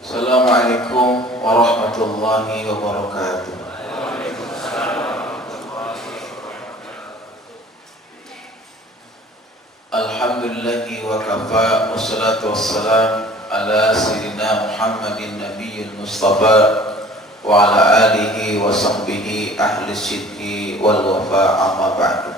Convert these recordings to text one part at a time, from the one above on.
Assalamualaikum warahmatullahi wabarakatuh. Alhamdulillahi wa kafa, wassalatu wassalam ala sayyidina Muhammadin nabiyil mustafa wa ala alihi wa sahbihi ahli sidqi wal wafa, amma ba'du.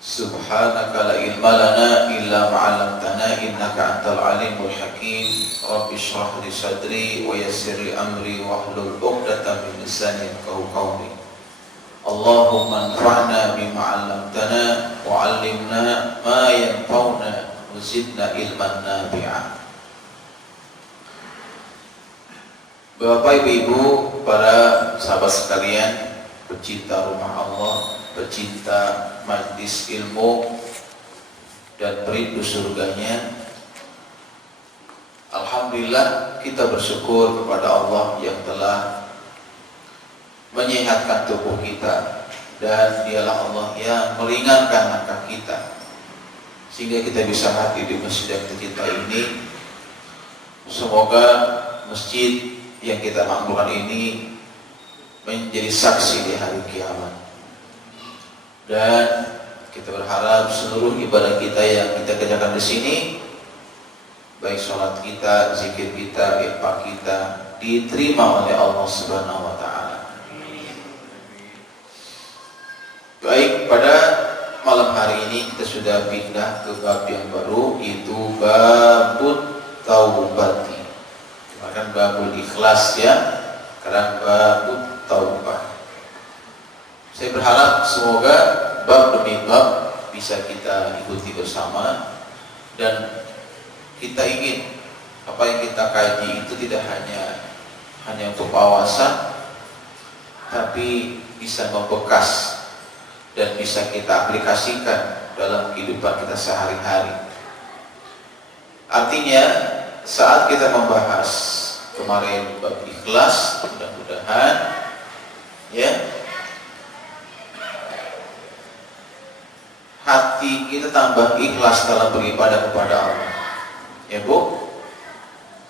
Subhanaka la ilma lana illa ma'alamtana innaka antal alimul hakim. Rabbi shrah li sadri wa yassir li amri wahlul 'uqdatam min lisani yafqahu qawli. Allahumma anfa'na bima 'allamtana wa 'allimna ma yanfa'una wa zidna ilman nafi'a. Bapak Ibu, para sahabat sekalian, pecinta rumah Allah, pecinta majlis ilmu dan perindu surganya, alhamdulillah kita bersyukur kepada Allah yang telah menyehatkan tubuh kita, dan dialah Allah yang meringankan langkah kita sehingga kita bisa hadir di masjid yang tercinta ini. Semoga masjid yang kita makmurkan ini menjadi saksi di hari kiamat, dan kita berharap seluruh ibadah kita yang kita kerjakan di sini, baik sholat kita, zikir kita, infak kita, diterima oleh Allah Subhanahu wa Ta'ala. Baik, pada malam hari ini kita sudah pindah ke bab yang baru, yaitu babut taubati. Bahkan babul ikhlas ya, karena babut taubah. Saya berharap semoga bab demi bab bisa kita ikuti bersama, dan kita ingin apa yang kita kaji itu tidak hanya untuk wawasan, tapi bisa membekas dan bisa kita aplikasikan dalam kehidupan kita sehari-hari. Artinya saat kita membahas kemarin bab ikhlas, mudah-mudahan ya hati kita tambah ikhlas dalam beribadah kepada Allah. Ya Bu,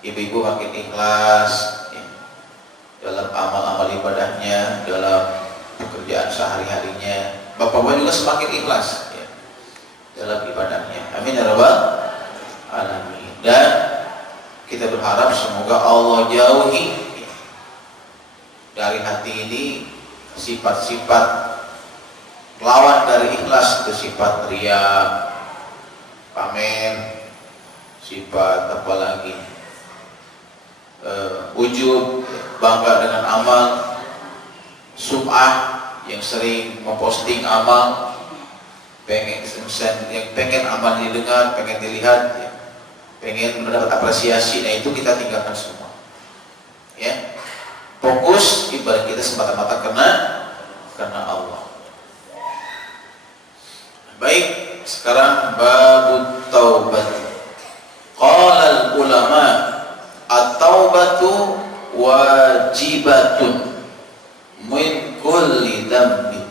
ibu-ibu makin ikhlas ya, dalam amal-amal ibadahnya, dalam pekerjaan sehari-harinya. Bapak-bapak juga semakin ikhlas ya, dalam ibadahnya. Amin ya rabbal alamin. Dan kita berharap semoga Allah jauhi ya, dari hati ini sifat-sifat lawan dari ikhlas, itu sifat riya, pamer, sifat apa lagi, ujub, bangga dengan amal, sum'ah, yang sering memposting amal, pengen amal didengar, pengen dilihat ya, pengen mendapat apresiasi. Nah itu kita tinggalkan semua ya, fokus ibadah kita semata-mata karena Allah. Baik, sekarang babut taubat. Qala al-ulama at-taubatu wajibatun min kulli dambin.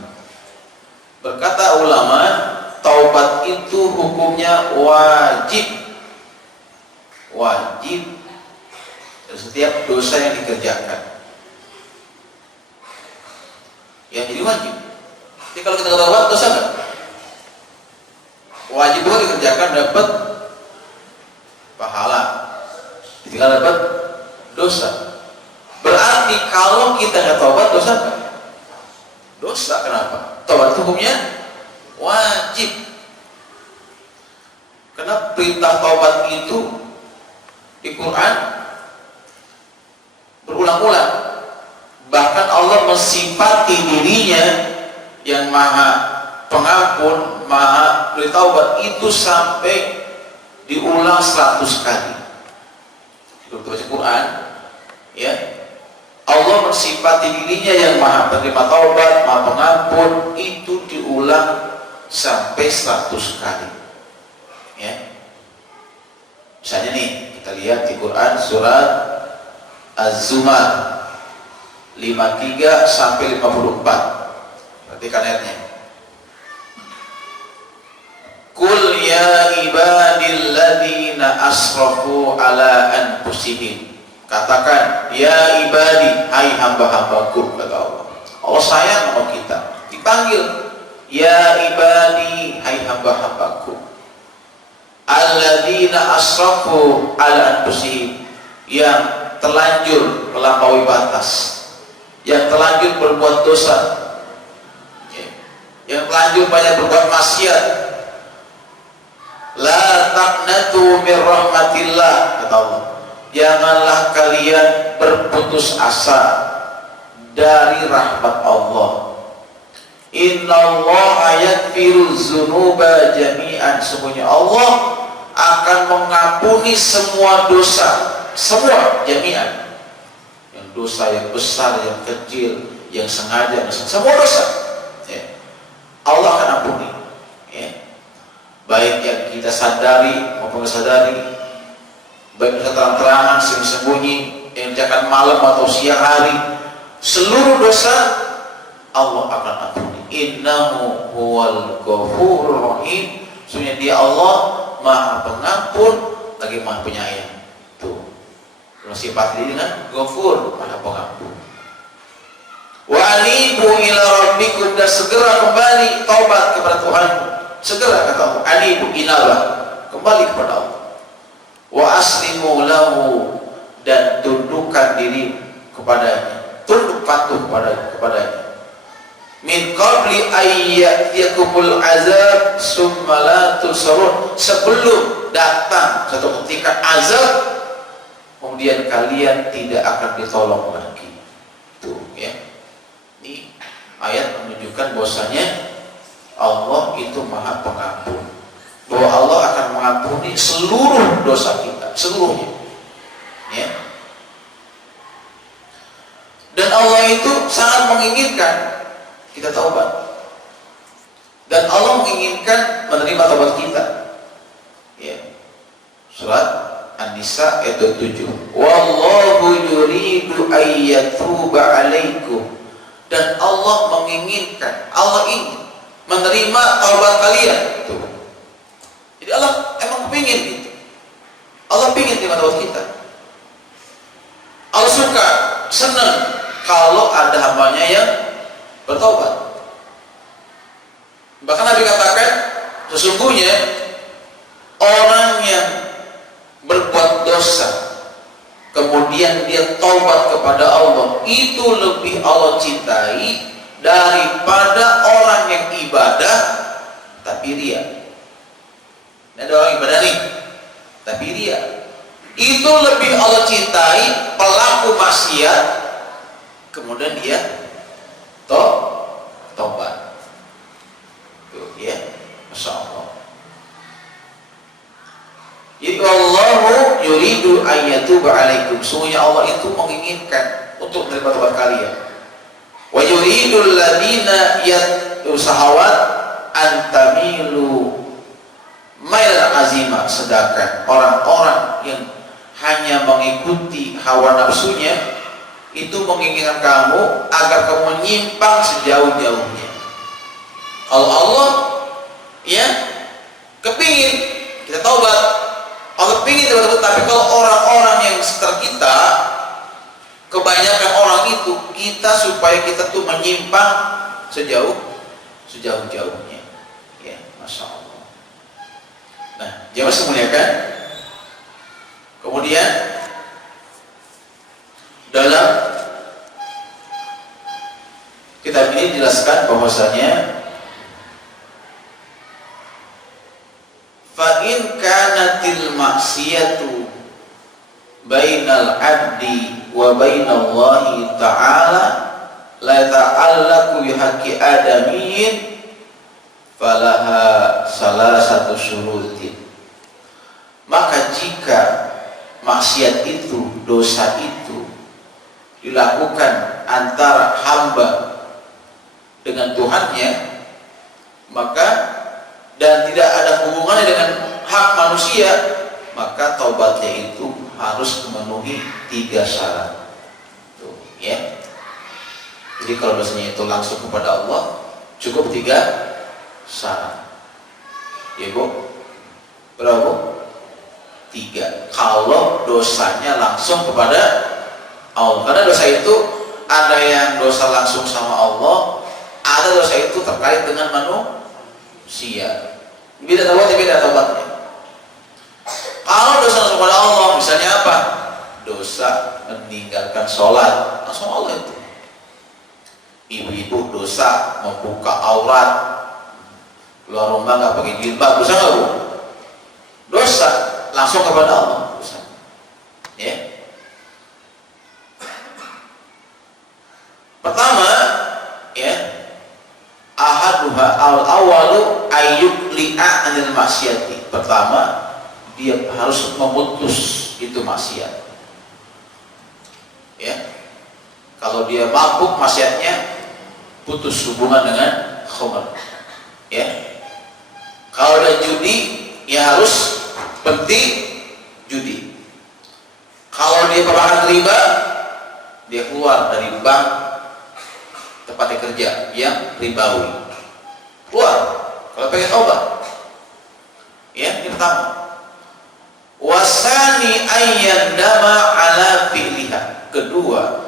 Berkata ulama, taubat itu hukumnya wajib. Wajib dari setiap dosa yang dikerjakan. Ya, jadi wajib. Jadi kalau kita taubat, dosa enggak? Wajib itu dikerjakan dapat pahala, tinggal dapat dosa. Berarti kalau kita nggak taubat, dosa nggak? Dosa. Kenapa? Taubat hukumnya wajib. Karena perintah taubat itu di Quran berulang-ulang. Bahkan Allah mensifati dirinya yang maha pengampun, maha bertaubat itu sampai diulang 100 kali. Kalau baca Quran ya, Allah mensifati dirinya yang maha penerima taubat, maha pengampun, itu diulang sampai 100 kali ya. Misalnya nih, kita lihat di Quran surat Az-Zumar 53 sampai 54. Perhatikan ayatnya. Qul ya ibadilladzina asrafu ala anfusihim. Katakan, ya ibadi, hai hamba-hambaku, kata Allah. Allah sayang sama kita. Dipanggil, ya ibadi, hai hamba-hambaku. Alladzina asrafu ala anfusihim, yang terlanjur melampaui batas, yang terlanjur berbuat dosa, yang terlanjur banyak berbuat maksiat. La taqnatu min rahmatillah, kata Allah. Janganlah kalian berputus asa dari rahmat Allah. Innallaha yaghfiru dzunuba jami'an. Sesungguhnya Allah akan mengampuni semua dosa, semua jami'an. Yang dosa yang besar, yang kecil, yang sengaja, semua dosa. Ya. Allah akan ampuni. Ya. Baik yang kita sadari maupun sadari, baik kita terang-terangan, sembunyi, yang dikerjakan malam atau siang hari, seluruh dosa Allah akan ampuni. Innahu huwal ghafurur rahim. Sesungguhnya Dia Allah Maha Pengampun lagi Maha Penyayang. Tuh. Sifat diri dengan Ghafur, Maha Pengampun. Wa anibu ila rabbikum, dan segera kembali taubat kepada Tuhanmu. Segera, kata Allah, anibu inabah, kembali kepada Allah. Wa aslimu lahu, dan tundukkan diri kepadanya, tunduk patuh kepadanya. Min qabli ayyatiyakumul azab summa la tusarun, sebelum datang satu ketika azab kemudian kalian tidak akan ditolong lagi. Tuh ya. Ini ayat menunjukkan bahwasanya Allah itu Maha Pengampun, bahwa Allah akan mengampuni seluruh dosa kita, seluruhnya. Ya. Dan Allah itu sangat menginginkan kita taubat. Dan Allah menginginkan menerima taubat kita. Ya. Surat An-Nisa ayat 27. Wallahu yuridu ayyatuba 'alaikum. Dan Allah menginginkan, Allah ingin menerima taubat kalian. Tuh. Jadi Allah emang pingin gitu. Allah pingin terima taubat kita. Allah suka, senang kalau ada hambanya yang bertaubat. Bahkan Nabi katakan, sesungguhnya orang yang berbuat dosa kemudian dia taubat kepada Allah, itu lebih Allah cintai daripada orang yang ibadah tapi ria. Ada orang ibadah nih tapi ria, itu lebih Allah cintai pelaku maksiat kemudian dia taubat. Tuh ya, Masya Allah. Jadi Allahu yuridu ayyatuba 'alaikum. Sungguhnya Allah itu menginginkan untuk menerima taubat kalian. Wa yuridul ladina yusahawat antamilu mailan azima. Sedangkan orang-orang yang hanya mengikuti hawa nafsunya itu menginginkan kamu agar kamu menyimpang sejauh-jauhnya. Kalau Allah ya kepingin kita taubat, Allah kepingin taubat, tapi kalau orang-orang yang sekitar kita, kebanyakan orang itu kita supaya kita tuh menyimpang sejauh-jauhnya. Ya, Masya Allah. Nah, jemaah semuliakan. Kemudian dalam kitab ini dijelaskan bahwasanya fa in kanatil maksiyatu bainal abdi wa bainallahi ta'ala la ta'allaqu bihaqqi adamiyyin falaha salasatu syurutin. Maka jika maksiat itu, dosa itu dilakukan antara hamba dengan Tuhannya, maka dan tidak ada hubungannya dengan hak manusia, maka taubatnya itu harus memenuhi 3 syarat. Tuh, ya. Jadi kalau dosanya itu langsung kepada Allah, cukup 3 syarat. Ya Bu? Berapa Bu? 3. Kalau dosanya langsung kepada Allah. Karena dosa itu ada yang dosa langsung sama Allah, ada dosa itu terkait dengan manusia. Beda taubatnya. Kalau dosa langsung kepada Allah, misalnya apa? Dosa meninggalkan sholat, langsung Allah itu. Ibu-ibu dosa membuka aurat, keluar rumah nggak pakai jilbab, dosa nggak Bu? Dosa langsung kepada Allah, dosa. Ya. Pertama, ya, ahaduha al-awalu ayyuk li'a anil maksiati. Pertama, dia harus memutus itu maksiat. Ya. Kalau dia mabuk maksiatnya, putus hubungan dengan khamr. Ya. Kalau dia judi, ya harus berhenti judi. Kalau dia pemakan riba, dia keluar dari bank tempatnya kerja yang ribawi, keluar. Kalau pengen obat, ya, ini pertama. Wasani ayyandama ala fi'liha. Kedua,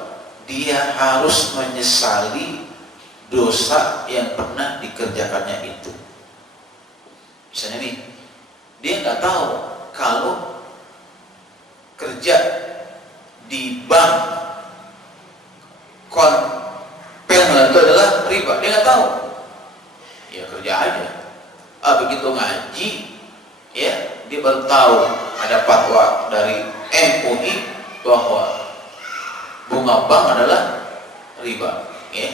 dia harus menyesali dosa yang pernah dikerjakannya itu. Misalnya nih, dia nggak tahu kalau kerja di bank konvensional itu adalah riba. Dia nggak tahu, ya kerja aja. Begitu ngaji, ya dia baru tahu ada fatwa dari MUI bahwa bunga bank adalah riba. Ya.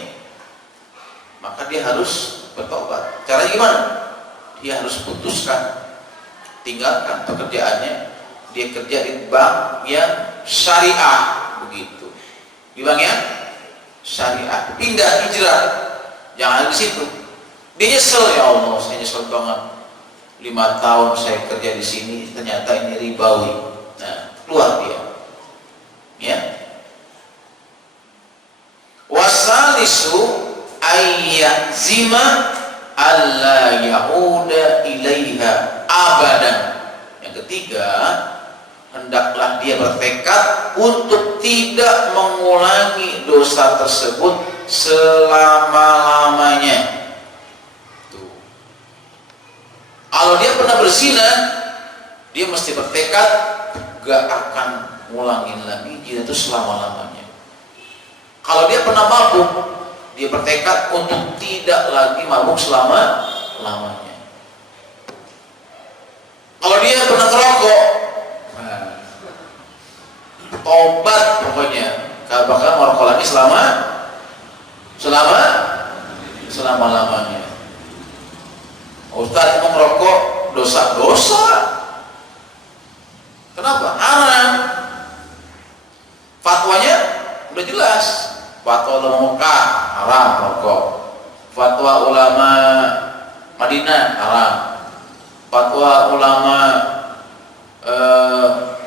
Maka dia harus bertobat. Caranya gimana? Dia harus putuskan, tinggalkan pekerjaannya, dia kerja di bank yang syariah, begitu. Di bank yang syariah, pindah hijrah, jangan di situ. Dia nyesel, ya Allah, saya nyesel banget. 5 tahun saya kerja di sini, ternyata ini ribawi. Nah, keluar dia. Ya. Wasalisu ayyazima alla yauda ilaiha abadan. Yang ketiga, hendaklah dia bertekad untuk tidak mengulangi dosa tersebut selama-lamanya. Tuh. Kalau dia pernah berzina, dia mesti bertekad gak akan ngulangin lagi zina itu selama-lamanya. Kalau dia pernah mabuk, dia bertekad untuk tidak lagi mabuk selama-lamanya. Kalau dia pernah ngerokok, tobat pokoknya, gak bakal ngerokok lagi selama-lamanya. Ustaz mau ngerokok dosa. Kenapa? Haram. Fatwanya udah jelas. Fatwa ulama Mekah haram rokok. Fatwa ulama Madinah haram. Fatwa ulama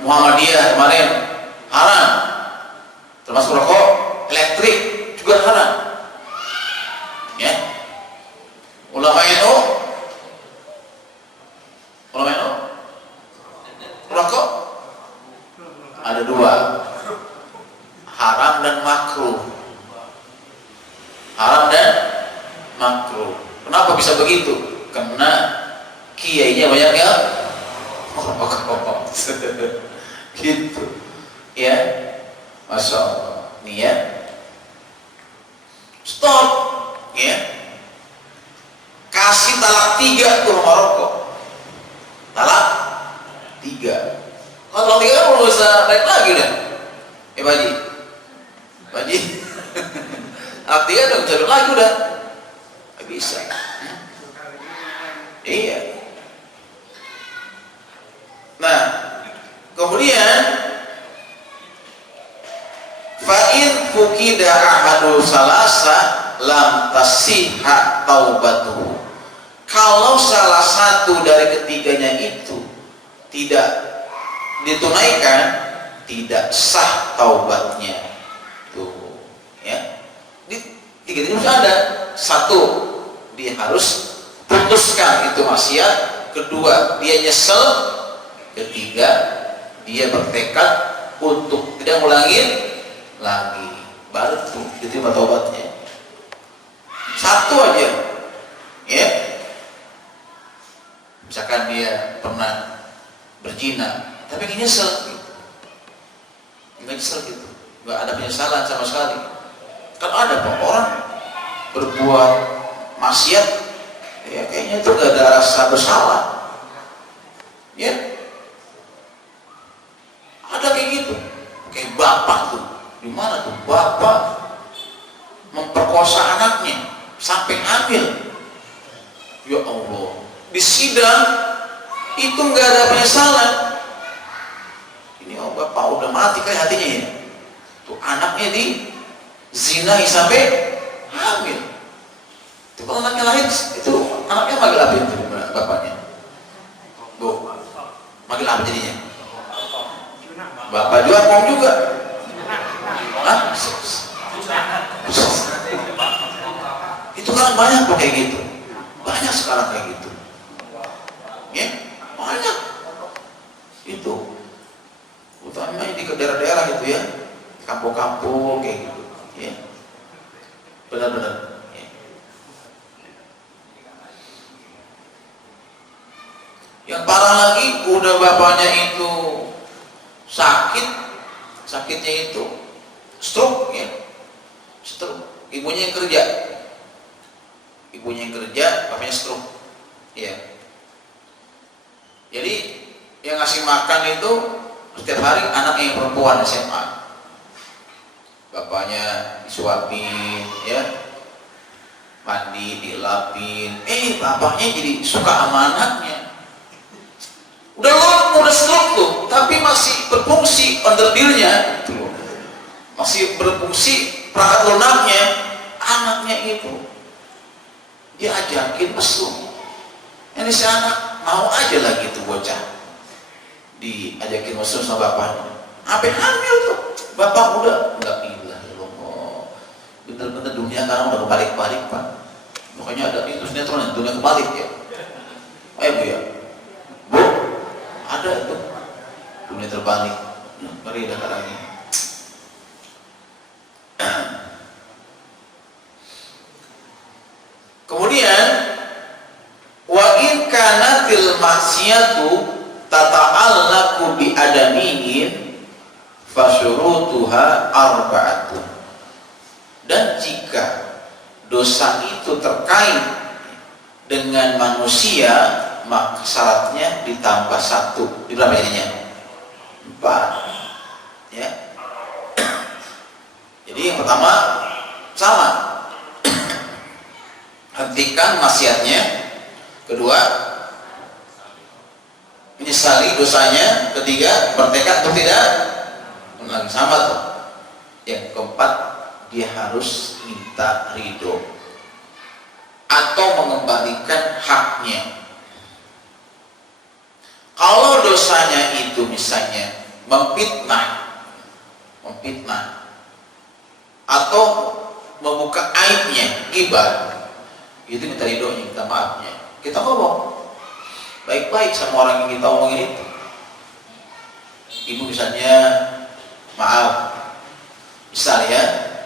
Muhammadiyah kemarin haram. Termasuk rokok elektrik juga haram. Ya. Ulama NU rokok ada 2, haram dan makruh. Haram dan makruh. Kenapa bisa begitu? Karena kiainya banyak yang rokok. Gitu. Ya. Masya Allah. Nih ya. Stop. Ya. Kasih talak 3 tuh sama rokok. Talak 3. Kalau talak 3 kan belum bisa naik lagi dah. Baji. Talak 3 udah bisa naik lagi udah. Gak bisa. Iya. Nah, kemudian fa'in fukida ahadul salasa lam tasihha taubatuhu. Kalau salah satu dari ketiganya itu tidak ditunaikan, tidak sah taubatnya. Tuh, ya. Di 3 ini harus ada. 1, dia harus putuskan itu maksiat. kedua dia nyesel, ketiga dia bertekad untuk tidak ngulangin lagi, baru tuh diterima taubatnya. Satu aja, ya, misalkan dia pernah berzina tapi nyesel gitu, nggak nyesel gitu, nggak ada penyesalan sama sekali. Kan ada orang berbuat maksiat, ya kayaknya itu nggak ada rasa bersalah, ya ada kayak gitu. Kayak bapak tuh, di mana tuh bapak memperkosa anaknya sampai hamil, ya Allah, di sidang itu nggak ada penyesalan. Ini oh bapak udah mati kayak hatinya ya, tuh anaknya di zinai sampai hamil. Itu kalau anaknya lahir, itu anaknya manggil apa itu bapaknya? Bu, manggil apa jadinya? Bapak juga, om juga. Hah? Itu kan banyak kok kayak gitu, banyak sekarang kayak gitu, ya banyak itu, utamanya di daerah-daerah gitu ya, kampung-kampung kayak gitu, ya benar-benar. Ya. Yang parah lagi, udah bapaknya itu sakitnya itu stroke, ya stroke, ibunya yang kerja, bapaknya stroke, ya. Jadi yang ngasih makan itu setiap hari anaknya yang perempuan SMA, bapaknya disuapin, ya, mandi, dilapin, bapaknya jadi suka sama anaknya. Udah stroke tuh, tapi masih berfungsi underdealnya, masih berfungsi perangkat lunaknya. Anaknya itu dia ajakin mesum, ini si anak mau aja lagi tuh bocah diajakin mesum sama bapaknya, sampai hamil tuh. Bapak udah nggak ilah ya Allah, bener-bener dunia sekarang udah kebalik-balik Pak. Makanya ada itu sinetron dunia kebalik ya. Ayo Bu ya, Bu, ada itu dunia terbalik. Ngeri dah sekarang ini. Kemudian wa in kanatil maksiatu tata'allaqu bi adamihin fasyurutuha arba'atun. Dan jika dosa itu terkait dengan manusia, maka syaratnya ditambah satu. Di berapa jadinya? 4. Ya. Jadi yang pertama sama, hentikan maksiatnya. Kedua, menyesali dosanya. Ketiga, bertekad untuk tidak mengulangi. Sama tuh. Yang keempat, dia harus minta ridho atau mengembalikan haknya. Kalau dosanya itu misalnya memfitnah atau membuka aibnya, ghibah, itu minta ridhonya, minta maafnya. Kita ngomong baik-baik sama orang yang kita omongin itu. Ibu misalnya, maaf, misalnya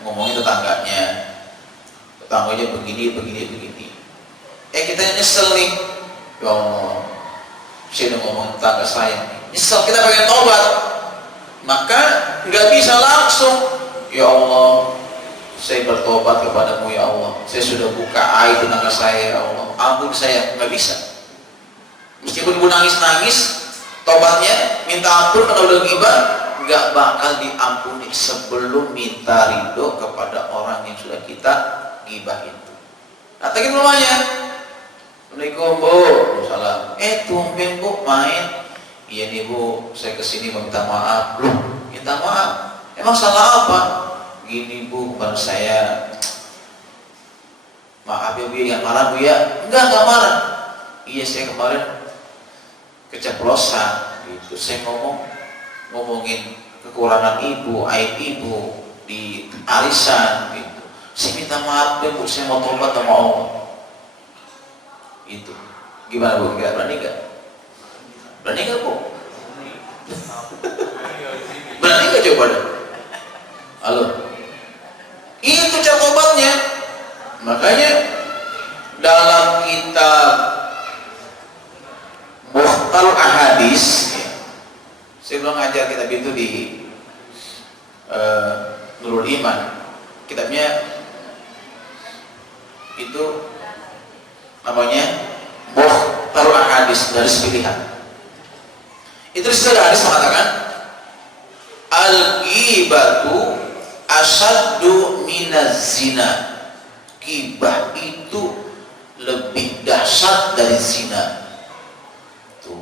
ngomongin tetangganya begini. Kita nyesel nih, ya Allah, saya udah ngomong tetangga saya, nyesel, kita pengen tobat, maka nggak bisa langsung, ya Allah, saya bertobat kepadamu ya Allah, saya sudah buka aib tetangga saya ya Allah, ampun saya. Nggak bisa. Meskipun ibu nangis-nangis, tobatnya minta ampun karena udah ghibah, nggak bakal diampuni sebelum minta ridho kepada orang yang sudah kita ghibah itu. Datangin rumahnya, Assalamualaikum Bu, salam. Tumben Bu main. Iya nih Bu, saya kesini meminta maaf. Loh, minta maaf? Emang salah apa? Gini Bu, kepada saya, maaf ya Bu, jangan marah Bu ya. Enggak marah. Iya, saya kemarin keceplosan gitu. Saya ngomongin kekurangan ibu, aib ibu di arisan gitu. Saya minta maaf deh Bu, saya mau tobat sama Allah. Itu gimana Bu, kira berani gak? Berani nggak Bu? Berani nggak coba deh? Halo. Itu cara obatnya. Makanya dalam kitab Mukhtal Ahadis, saya belum ngajar kitab itu di Nurul Iman. Kitabnya itu namanya Mukhtal Ahadis, garis pilihan. Itu sudah hadis mengatakan al-ghibatu asaddu minaz zina. Ghibah itu lebih dahsyat dari zina. Tuh.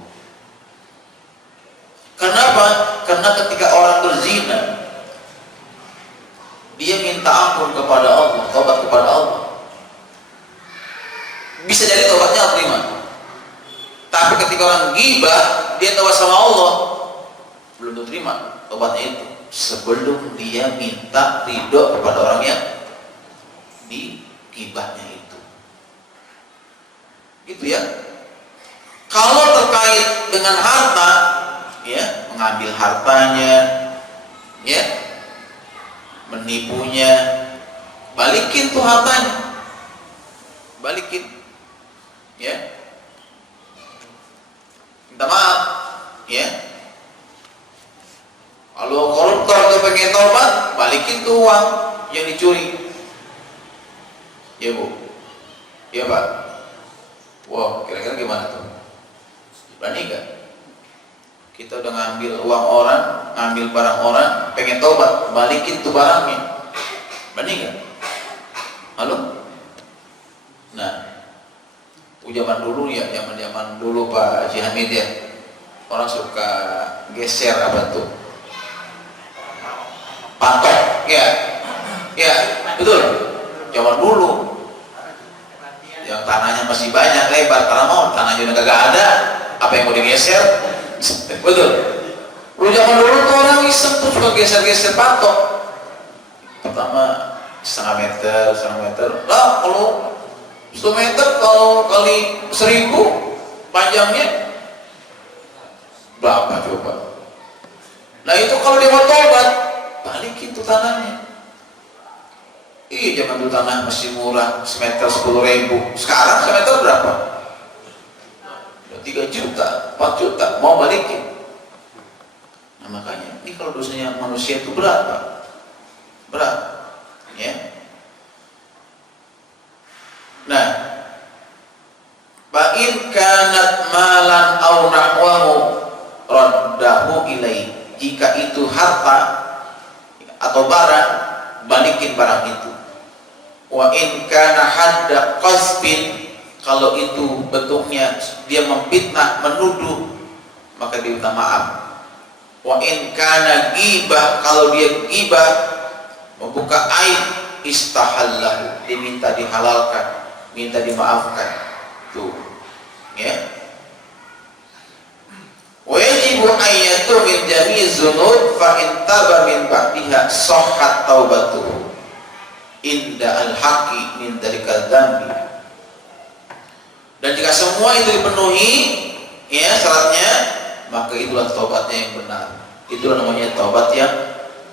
Kenapa? Karena ketika orang berzina, dia minta ampun kepada Allah, tobat kepada Allah. Bisa jadi tobatnya Allah terima. Tapi ketika orang ghibah, dia tobat sama Allah, belum diterima tobatnya itu sebelum dia minta ridho kepada orang yang digibahnya itu. Gitu ya. Kalau terkait dengan harta, ya, mengambil hartanya, ya, menipunya, balikin tuh hartanya, balikin, ya, minta maaf, ya. Kalau koruptor tuh pengen tobat, balikin tuh uang yang dicuri, ya Bu, ya Pak. Wow, kira-kira gimana tuh? Berani gak? Kita udah ngambil uang orang, ngambil barang orang, pengen tobat, balikin tuh barangnya. Berani gak? Halo? Nah, zaman dulu ya, zaman dulu Pak Haji Hamid ya, orang suka geser apa tuh? Patok, ya, ya, betul. Zaman dulu, yang tanahnya masih banyak, lebar, karena mau tanahnya udah kagak ada, apa yang mau digeser? Betul. Dulu zaman dulu tuh orang iseng tuh suka geser-geser patok. Pertama setengah meter, lah kalau 100 meter kalau kali 1000 panjangnya berapa coba? Nah itu kalau dia mau tobat, balikin tuh tanahnya. Iya, zaman dulu tanah masih murah, semeter 10.000. Sekarang semeter berapa? 3 juta, 4 juta, mau balikin. Nah makanya ini kalau dosanya manusia itu berapa? Berat, ya. Nah, fa'in kanat malan aw nahwahu raddahu ilai. Jika itu harta atau barang, balikin barang itu. Wa in kana hadda qasbin, kalau itu bentuknya dia memfitnah, menuduh, maka dia minta maaf. Wa in kana ghibah, kalau dia ghibah, membuka aib, istahallahu, dia minta dihalalkan, minta dimaafkan. Tuh, ya. Wajibu ayyatu min jami'i dzunub fa in taba min ba'diha sahhat taubatuhu inda al-haqqi min dalikal dzambi. Dan jika semua itu dipenuhi, ya, syaratnya, maka itulah taubatnya yang benar. Itulah namanya taubat yang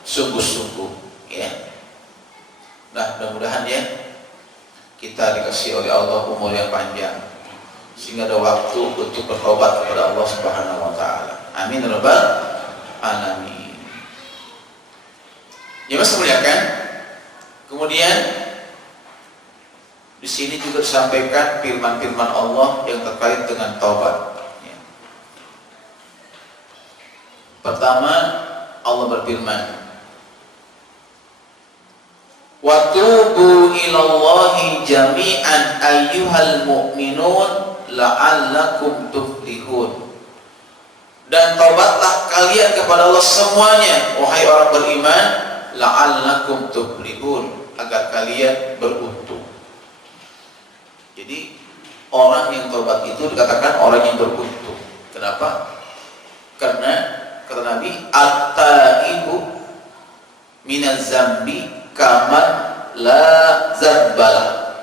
sungguh-sungguh, ya. Nah, mudah-mudahan ya kita dikasih oleh Allah umur yang panjang sehingga ada waktu untuk bertobat kepada Allah Subhanahu wa taala. Amin ya rabbal alamin. Ya Mas muliakan. Kemudian di sini juga disampaikan firman-firman Allah yang terkait dengan taubat. Ya. Pertama, Allah berfirman, wa tubu ilallahi jami'an ayyuhal mu'minun la'allakum tuflihun. Dan taubatlah kalian kepada Allah semuanya, wahai orang beriman, la'allakum tuflihun, agar kalian beruntung. Jadi orang yang taubat itu dikatakan orang yang beruntung. Kenapa? Karena kata Nabi, at-taibu minaz zambi kaman la zambala.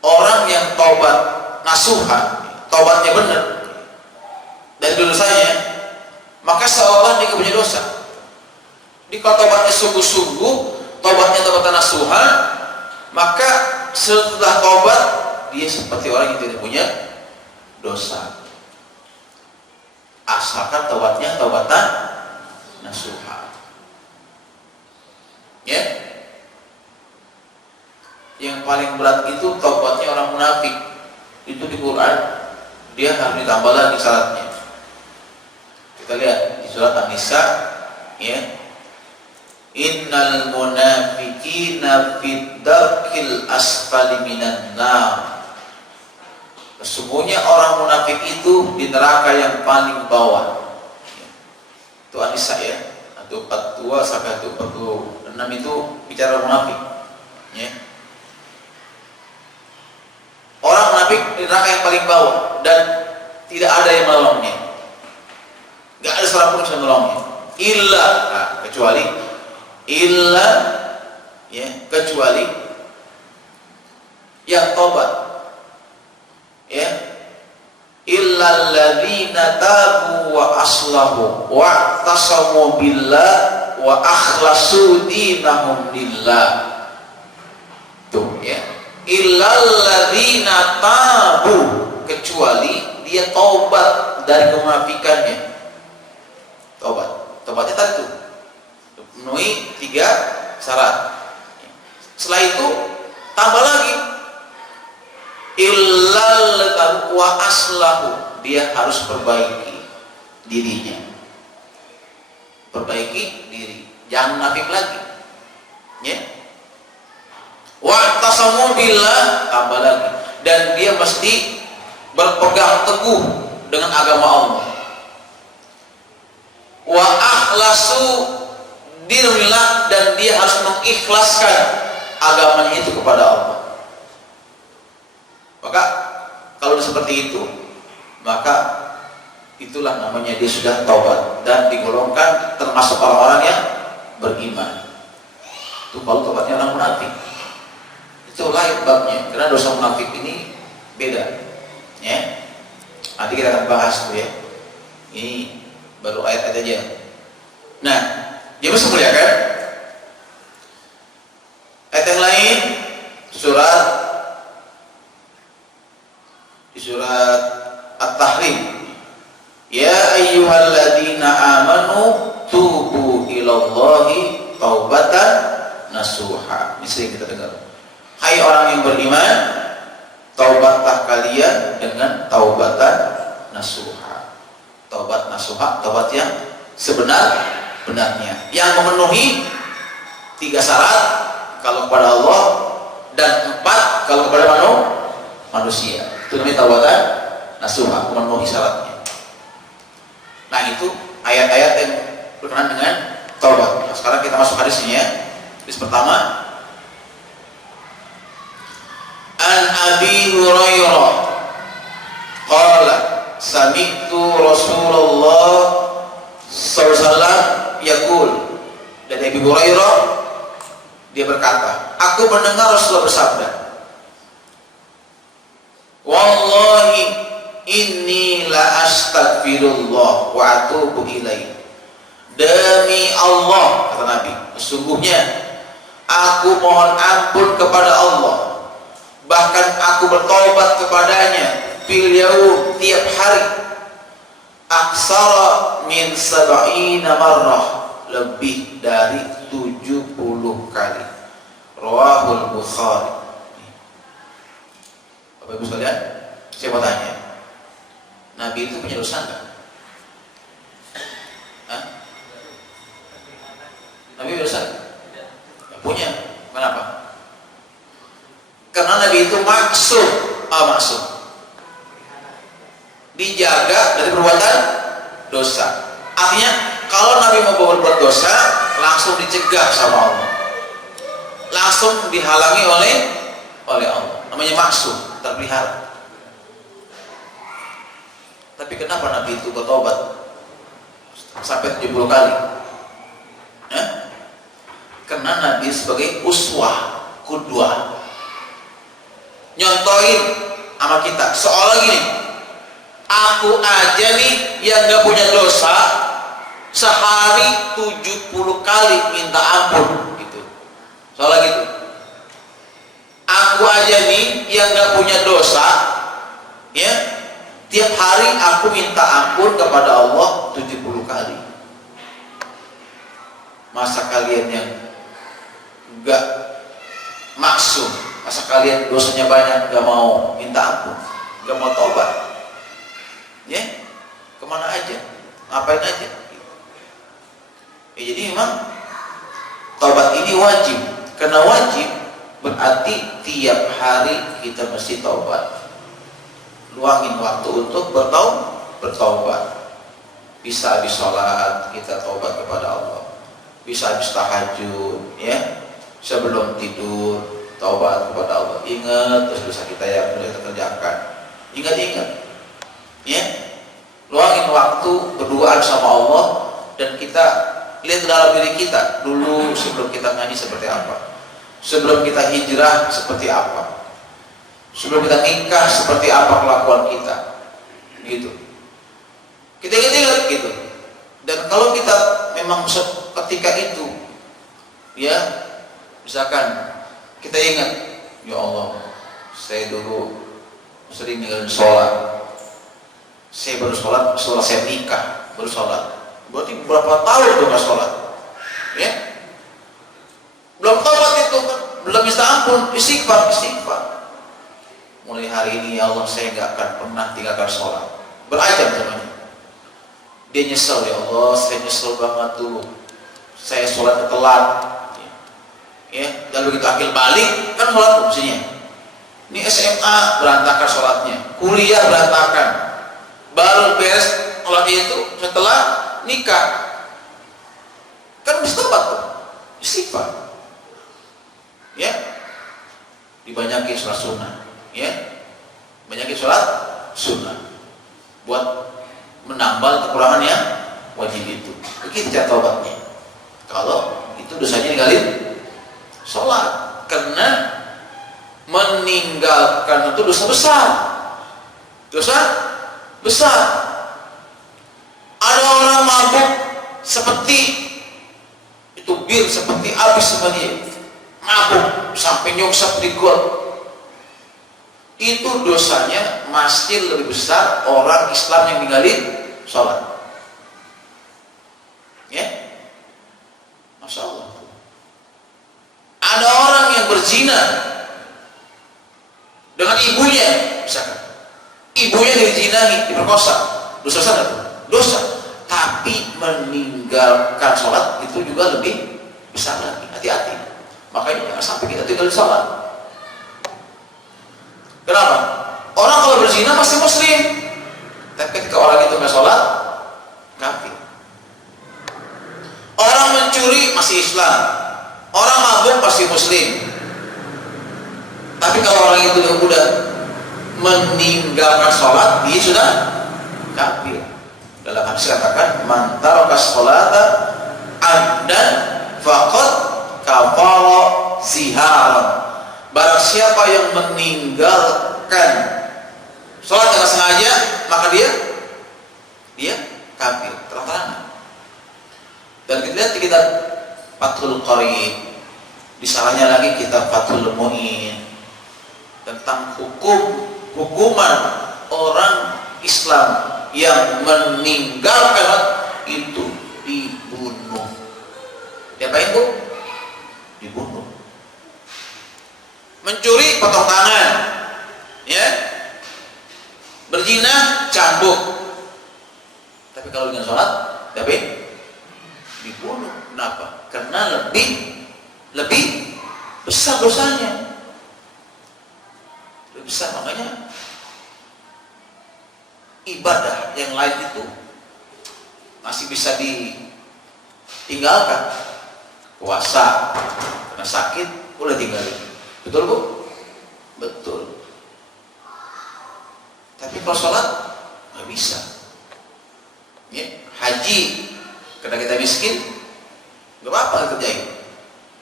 Orang yang taubat nasuhan, taubatnya benar, dari dari dosanya, maka seolah dia punya dosa. Di kalau tobatnya sungguh-sungguh, tobatnya tobatan nasuha, maka setelah tobat dia seperti orang yang tidak punya dosa. Asalkan tobatnya tobatan nasuha. Ya. Yang paling berat itu tobatnya orang munafik. Itu di Quran dia harus ditambah lagi syaratnya. Kita lihat di surat An-Nisa, ya. Innal munafiqina fid darkil asfali minan nar. Sesungguhnya orang munafik itu di neraka yang paling bawah. Itu An-Nisa ya, 42 sampai 46 itu bicara munafik. Ya. Orang munafik di neraka yang paling bawah dan tidak ada yang menolongnya. Gak ada seorang pun yang menolongnya. Kecuali yang tobat. Ya, illal ladzina tabu wa aslahu wa tasamu billah wa akhlasu dinahum lillah. Tuh ya, illal ladzina tabu, kecuali dia taubat dari kemunafikannya. Tobatnya tadi tuh memenuhi 3 syarat. Setelah itu tambah lagi illal wa aslahu, dia harus perbaiki dirinya, perbaiki diri, jangan munafik lagi, ya. Wa tasamu billah, tambah lagi, dan dia mesti berpegang teguh dengan agama Allah. Wa akhlasu dinillah, dan dia harus mengikhlaskan agamanya itu kepada Allah. Maka kalau seperti itu, maka itulah namanya dia sudah taubat dan digolongkan termasuk orang-orang yang beriman. Itu kalau taubatnya orang munafik. Itu lain babnya, karena dosa munafik ini beda. Ya. Nanti kita akan bahas tuh ya. Ini baru ayat aja. Nah, dia masih muliakan. Ayat yang lain di surat At-Tahrim, ya ayyuhalladzina amanu tubu ilallahi taubatan nasuha. Ini sering kita dengar. Hai orang yang beriman, taubatlah kalian dengan taubatan nasuha. Taubat nasuha, taubat yang sebenar-benarnya, yang memenuhi 3 syarat kalau kepada Allah dan 4 kalau kepada manusia. Itu namanya taubatan nasuha, memenuhi syaratnya. Nah, itu ayat-ayat yang berkenaan dengan taubat. Nah, sekarang kita masuk hadisnya. Hadis pertama, An Abi Hurairah qala sami'tu Rasulullah sallallahu alaihi wasallam yaqul. Dari Abi Hurairah dia berkata, aku mendengar Rasulullah bersabda, wallahi inni la astaghfirullah wa atubu ilaih. Demi Allah, kata Nabi, sesungguhnya aku mohon ampun kepada Allah, bahkan aku bertobat kepadanya fil yaum, tiap hari, aksara min sab'ina marrah, lebih dari 70 kali. Rawahul Bukhari. Bapak Ibu sekalian, saya mau tanya, Nabi itu punya dosa enggak? Hah? Nabi punya dosa? Enggak punya. Kenapa? Karena Nabi itu maksum, dijaga dari perbuatan dosa. Artinya kalau Nabi mau berbuat dosa, langsung dicegah sama Allah, langsung dihalangi oleh Allah. Namanya maksum, terpelihara. Tapi kenapa Nabi itu bertobat sampai 70 kali? Karena Nabi sebagai uswah, kudwah, nyontohin sama kita. Seolah gini, Aku aja nih yang gak punya dosa sehari 70 kali minta ampun gitu. Soalnya gitu. Aku aja nih yang gak punya dosa, ya, tiap hari aku minta ampun kepada Allah 70 kali. Masa kalian yang gak maksum, masa kalian dosanya banyak gak mau minta ampun, gak mau taubat? Ya, kemana aja, ngapain aja? Ya, jadi memang taubat ini wajib. Karena wajib berarti tiap hari kita mesti taubat. Luangin waktu untuk bertaubat. Bisa habis sholat kita taubat kepada Allah. Bisa habis tahajud, ya, sebelum tidur taubat kepada Allah. Ingat terus dosa kita yang sudah kita kerjakan. Ingat, ya, luangin waktu berduaan sama Allah, dan kita lihat dalam diri kita dulu sebelum kita ngaji seperti apa, sebelum kita hijrah seperti apa, sebelum kita nikah seperti apa kelakuan kita, gitu. Kita ingat gitu. Dan kalau kita memang ketika itu, ya, misalkan kita ingat, ya Allah, saya dulu sering ninggalin sholat. Saya baru sholat setelah saya nikah, baru sholat. Berarti berapa tahun itu nggak sholat? Ya, belum taubat itu kan, belum minta ampun, istighfar. Mulai hari ini ya Allah, saya nggak akan pernah tinggalkan sholat. Berajam temannya. Dia nyesel, ya Allah, saya nyesel banget dulu. Saya sholat telat. Ya, dan begitu akhir balik kan sholat fungsinya. Ini SMA berantakan sholatnya, kuliah berantakan. Baru beres sholat itu setelah nikah, kan bisa tobat tuh, istighfar, ya, dibanyakin sholat sunnah, ya, banyakin sholat sunnah, buat menambal kekurangan yang wajib itu. Begitu cara tobatnya. Kalau itu dosanya ninggalin sholat, karena meninggalkan itu dosa besar, besar. Ada orang mabuk seperti itu, bir seperti habis semuanya, mabuk sampai nyungsep di got. Itu dosanya masih lebih besar orang Islam yang ninggalin sholat. Ya, Masya Allah. Ada orang yang berzina dengan ibunya, misalkan ibunya dizinahi, diperkosa, dosa besar itu, dosa. Tapi meninggalkan sholat itu juga lebih besar lagi. Hati-hati. Makanya jangan sampai kita tinggalin sholat. Kenapa? Orang kalau berzina pasti muslim, tapi ketika orang itu nggak sholat, kafir. Orang mencuri masih Islam, orang mabuk pasti muslim. Tapi kalau orang itu udah meninggalkan sholat, dia sudah kafir. Dalam hadis katakan, man taraka sholata amdan faqad kafara ziharan. Barang siapa yang meninggalkan sholat dengan sengaja, maka dia kafir, terang-terangan. Dan kita lihat di kitab Fathul Qarib, di salahnya lagi kitab Fathul Mu'in, tentang hukuman orang Islam yang meninggalkan itu dibunuh. Diapain, Bu? Dibunuh. Mencuri potong tangan, ya. Berzina cambuk. Tapi kalau dengan sholat, dibunuh. Kenapa? Karena lebih besar dosanya. Lebih besar, makanya ibadah yang lain itu masih bisa ditinggalkan. Puasa karena sakit boleh tinggalin, betul Bu? Betul. Tapi kalau sholat nggak bisa. Ya, haji karena kita miskin nggak apa-apa kerjain.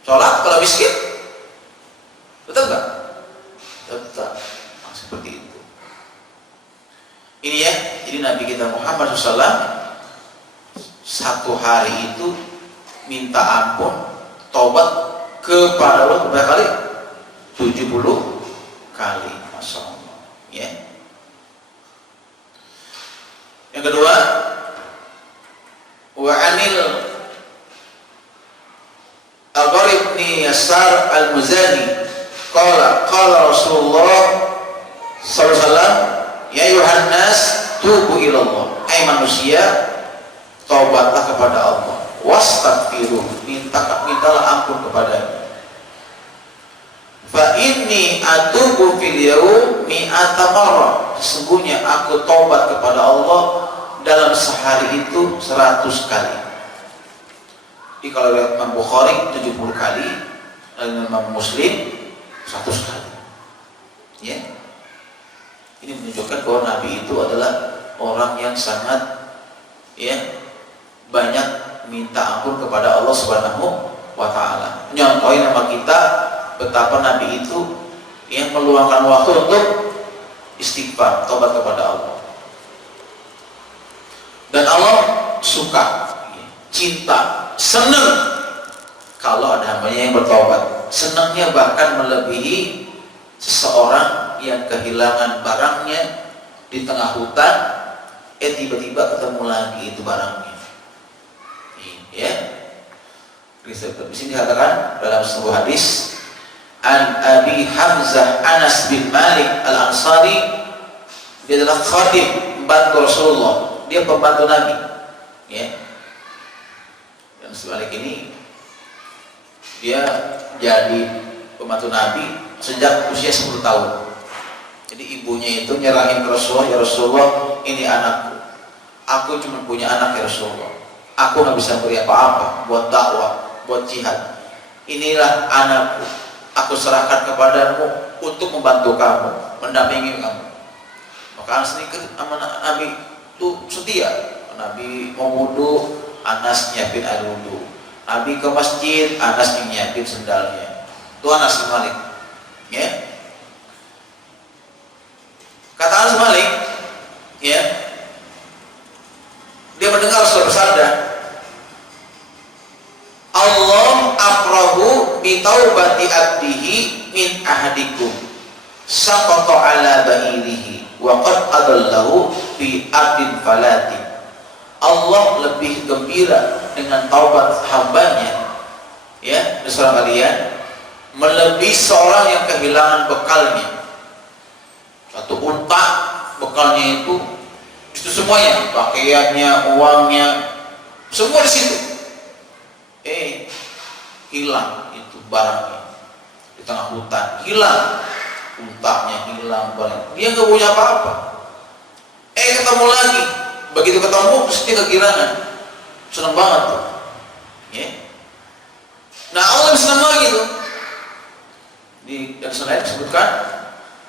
Sholat kalau miskin, betul nggak? Tetap seperti itu. Ini ya, jadi Nabi kita Muhammad SAW satu hari itu minta ampun, taubat kepada Allah berapa kali? 70 kali. Masya Allah ya. Yang kedua, wa anil Al-Gharib bin Yasar Al-Muzani qala Rasulullah sallallahu alaihi wasallam, ya ayuhan nas tubu ilallah, hai manusia taubatlah kepada Allah, wastaghfiruh, mintalah ampun kepadanya. Fa inni atubu fil yaum mi'ata marrah, sesungguhnya aku taubat kepada Allah dalam sehari itu 100 kali. Jadi kalau Imam Bukhari 70 kali, dan Imam Muslim 100 kali. Ya. Ini menunjukkan bahwa Nabi itu adalah orang yang sangat ya banyak minta ampun kepada Allah Subhanahu wa taala. Nyontohin sama kita betapa Nabi itu yang meluangkan waktu untuk istighfar, taubat kepada Allah. Dan Allah suka, cinta, senang kalau ada hambanya yang bertaubat. Senangnya bahkan melebihi seseorang yang kehilangan barangnya di tengah hutan, tiba-tiba ketemu lagi itu barangnya. Ya. Di sini dikatakan dalam sebuah hadis, an Abi Hamzah Anas bin Malik Al-Ansari, dia adalah khadim, pembantu Rasulullah, dia pembantu Nabi. Ya. Dan sebalik ini dia jadi pembantu Nabi sejak usia 10 tahun. Jadi ibunya itu nyerahin ke Rasulullah, ya Rasulullah, ini anakku. Aku cuma punya anak ya Rasulullah. Aku nggak bisa beri apa-apa buat dakwah, buat jihad. Inilah anakku. Aku serahkan kepadamu untuk membantu kamu, mendampingi kamu. Maka Anas ini sama Nabi itu setia. Nabi mau wudu, Anas nyiapin air wudu. Nabi ke masjid, Anas nyiapin sendalnya. Itu Anas bin Malik. Ya. Kata Anas bin Malik, ya, dia mendengar Rasul bersabda, Allah afrahu bi taubati abdihi min ahadikum saqata ala ba'irihi wa qad adallahu fi ardin falati. Allah lebih gembira dengan taubat hambanya, ya, seorang kalian, melebihi seorang yang kehilangan bekalnya. Satu unta bekalnya itu semuanya, pakaiannya, uangnya, semua di situ. Hilang itu barangnya di tengah hutan, hilang untanya, hilang barang. Dia nggak punya apa-apa. Ketemu lagi, begitu ketemu pasti kegirangan, senang banget tuh. Ya. Nah Allah senang lagi tuh. Di dan selain disebutkan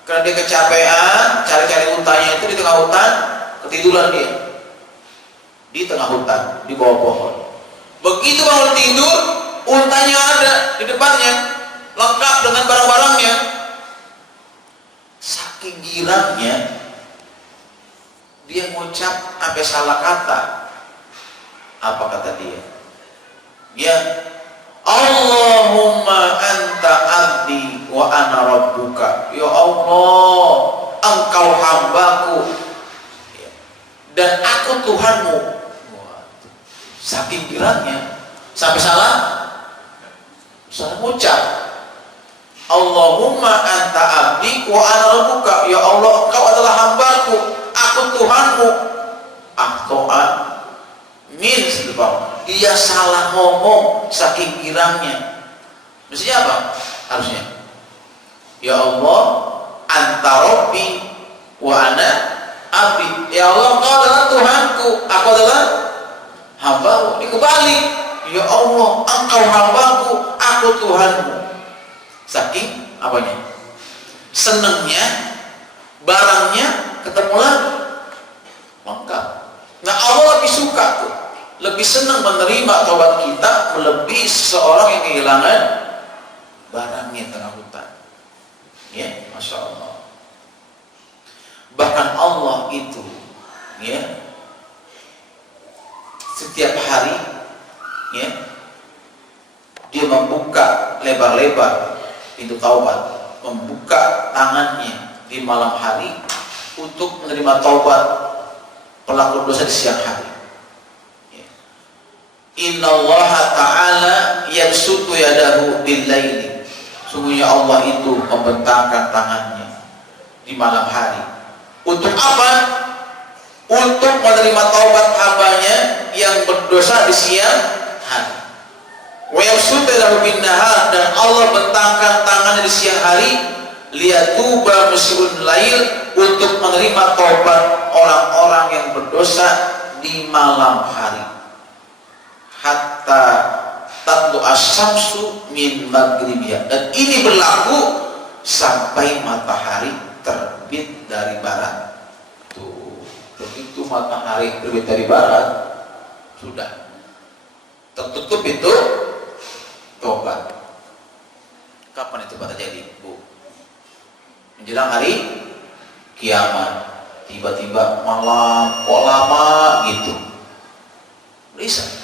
karena dia kecapean cari-cari untanya itu di tengah hutan, ketiduran dia di tengah hutan di bawah pohon. Begitu bangun tidur, untanya ada di depannya, lengkap dengan barang-barangnya. Saking girangnya, dia ngucap sampai salah kata. Apa kata dia? Ya, Allahumma anta abdi wa ana rabbuka. Ya Allah, engkau hambaku dan aku Tuhanmu. Saking girangnya sampai salah ngucap, Allahumma anta abdi wa ana rabbuka. Ya Allah, engkau adalah hambaku, aku Tuhanmu. Akto'an min sebab dia salah ngomong saking girangnya. Mestinya apa? Harusnya, ya Allah, anta rabbi wa ana abdi. Ya Allah, engkau adalah Tuhanku, aku adalah hambamu. Ini kebalik, ya Allah, engkau hambaku, aku Tuhanmu. Saking apanya? Senengnya barangnya ketemu lagi, lengkap. Nah Allah lebih suka tuh, lebih senang menerima taubat kita melebihi seseorang yang kehilangan barangnya di tengah hutan. Ya, Masya Allah. Bahkan Allah itu ya, setiap hari, ya, dia membuka lebar-lebar pintu taubat, membuka tangannya di malam hari untuk menerima taubat pelaku dosa di siang hari. Innallaha ta'ala yabsutu yadahu bil-laili. Sungguhnya Allah itu membentangkan tangannya di malam hari. Untuk apa? Untuk menerima taubat hambanya yang berdosa di siang hari. Wa yabsutu yadahu bin-nahar, dan Allah bentangkan tangannya di siang hari liyatuba musyi'ul lail, untuk menerima taubat orang-orang yang berdosa di malam hari. Hatta tatlu asyamsu min maghribiha, dan ini berlaku sampai matahari terbit dari barat. Tuh, begitu matahari terbit dari barat, sudah tertutup itu tobat. Kapan itu terjadi, Bu? Menjelang hari kiamat. Tiba-tiba malam, kok lama gitu. Bisa.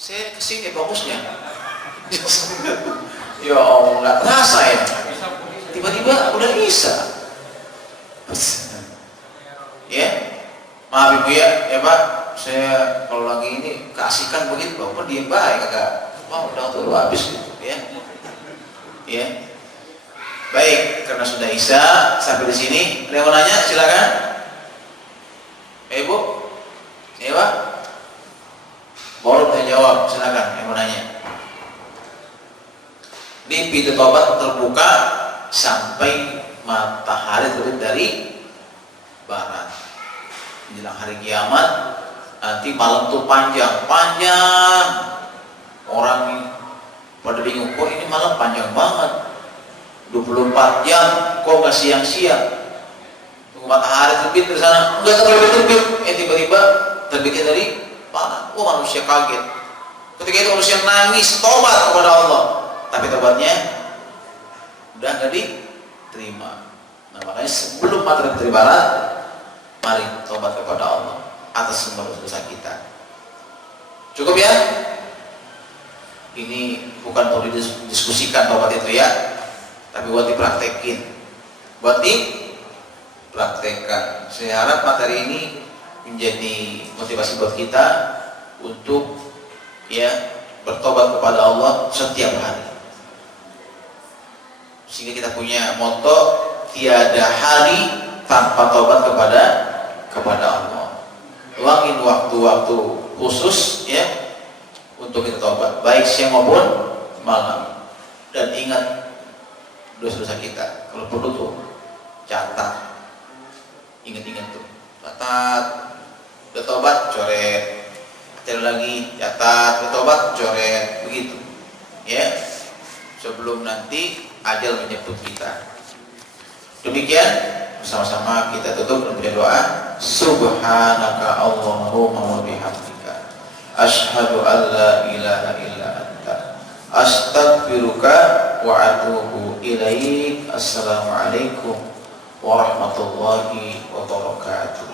Saya kesini bagusnya. Ya Allah, nggak terasa ya. Tiba-tiba udah bisa. Ya, maaf Ibu ya Pak. Saya kalau lagi ini kasihkan begitu, Bapak diem baik agak. Mau udah tuh habis gitu ya. Ya. Baik, karena sudah Isya sampai di sini. Ada yang mau nanya? Silakan. Ibu, ya Pak. Baru saya jawab, silakan yang mau nanya. Ini pintu tobat terbuka sampai matahari terbit dari barat. Menjelang hari kiamat, nanti malam tuh panjang. Orang pada bingung, kok ini malam panjang banget, 24 jam, kok nggak siang-siang? Tunggu matahari terbit dari sana, nggak terbit, tiba-tiba terbitnya dari barat. Oh, manusia kaget. Ketika itu manusia nangis tobat kepada Allah, tapi tobatnya udah nggak diterima. Nah, makanya sebelum matahari dari barat, mari tobat kepada Allah atas semua dosa kita. Cukup ya? Ini bukan untuk didiskusikan tobat itu ya, tapi buat dipraktekin, buat dipraktekkan. Saya harap materi ini menjadi motivasi buat kita untuk ya bertobat kepada Allah setiap hari, sehingga kita punya motto tiada hari tanpa tobat kepada Allah. Luangin waktu-waktu khusus ya untuk kita tobat, baik siang maupun malam. Dan ingat dosa-dosa kita. Kalau perlu tuh catat, ingat-ingat tuh, catat. Udah tobat coret, catat lagi, catat. Udah tobat coret, begitu ya, sebelum nanti ajal menjemput kita. Demikian, bersama-sama kita tutup dengan doa. Subhanaka Allahumma wa bihamdika asyhadu an la ilaha illa anta astaghfiruka wa atubu ilaik. Assalamualaikum warahmatullahi wabarakatuh.